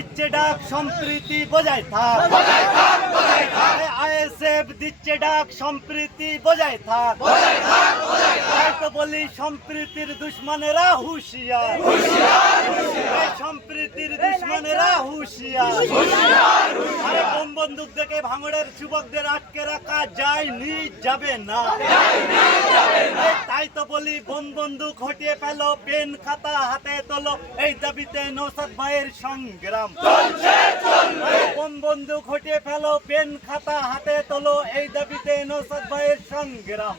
দিচ্ছে ডাক সম্প্রীতি বজায় থাক। আইএসএফ দিচ্ছে ডাক সম্প্রীতি বজায় থাক। তো বলি সম্প্রীতির দুশ্মনেরা হুশিয়ার। সম্প্রীতির দুশ্মনেরা হুঁশিয়ার। বন্দুক দেখে ভাঙড়ের যুবকদের আটকে রাখা যায়নি যাবে না। তাই তো বলি, বোম বন্দুক হটিয়ে পেল পেন খাতা হাতে তোলো, এই দাবিতে নৌসাদ ভাইয়ের সংগ্রাম। বোম বন্দুক হটিয়ে ফেলো, পেন খাতা হাতে তোলো, এই দাবিতে নৌসাদ ভাইয়ের সংগ্রাম।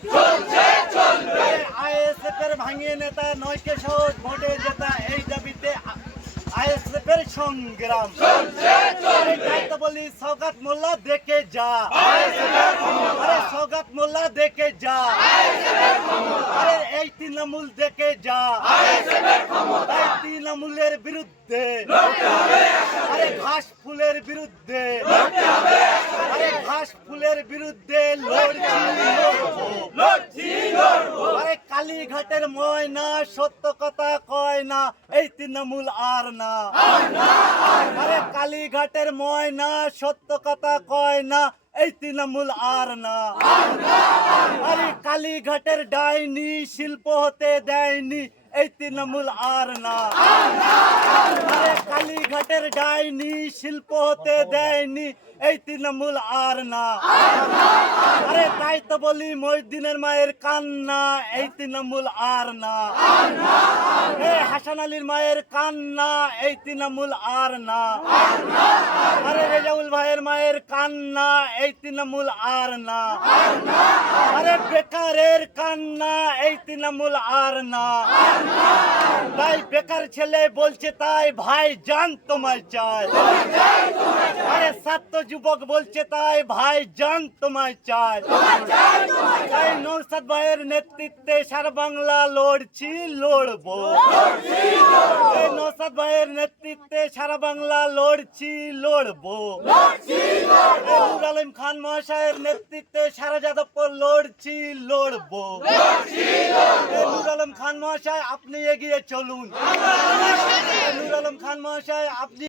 আইএসএফ এর ভাঙিয়ে নেতা নয়কে সহজ ভোটে জেতা, এই দাবিতে আইএসএফ এর সংগ্রাম। তো মোল্লা দেখে যা। আরে মোল্লা দেখে যা। আরে, এই তৃণমূল দেখে যা। তৃণমূলের বিরুদ্ধে। আরে, ঘাস ফুলের বিরুদ্ধে। আরে, ঘাস ফুলের বিরুদ্ধে আরে, কালীঘাটের ময়না সত্য কথা কয় না, এই তৃণমূল আর না। কালীঘাটের ময়না, সত্য কথা কয় না, এই তৃণমূল আর না। আরে কালীঘাটের ডাইনি শিল্প হতে দেয়নি, এই তৃণমূল আর না। আরে কালীঘাটের ডাইনি শিল্প হতে দেয়নি এই তৃণমূল আর না। আরে তাই তো বলি মহিউদ্দিনের মায়ের কান্না, এই তৃণমূল আর না। হাসান আলীর মায়ের কান্না, এই তৃণমূল আর না। আরে রেজাউল ভাইয়ের মায়ের কান্না, এই তৃণমূল আর না। আরে বেকারের কান্না, এই তৃণমূল আর না। তাই বেকার ছেলে বলছে, তাই ভাই জান তোমায় চাই আরে যুবক বলছে তাই ভাই জান তোমায় চাই। তাই নৌসাদ ভাইয়ের নেতৃত্বে সারা বাংলা লড়ছি লড়বো। নৌসাদ ভাইয়ের নেতৃত্বে সারা বাংলা লড়ছি লড়বো। আলম খান মহাশয়ের নেতৃত্বে সারা যাদবপুর লড়ছি লড়বো। নূর আলম খান মহাশয় আপনি এগিয়ে চলুন। নূর আলম খান মহাশয় আপনি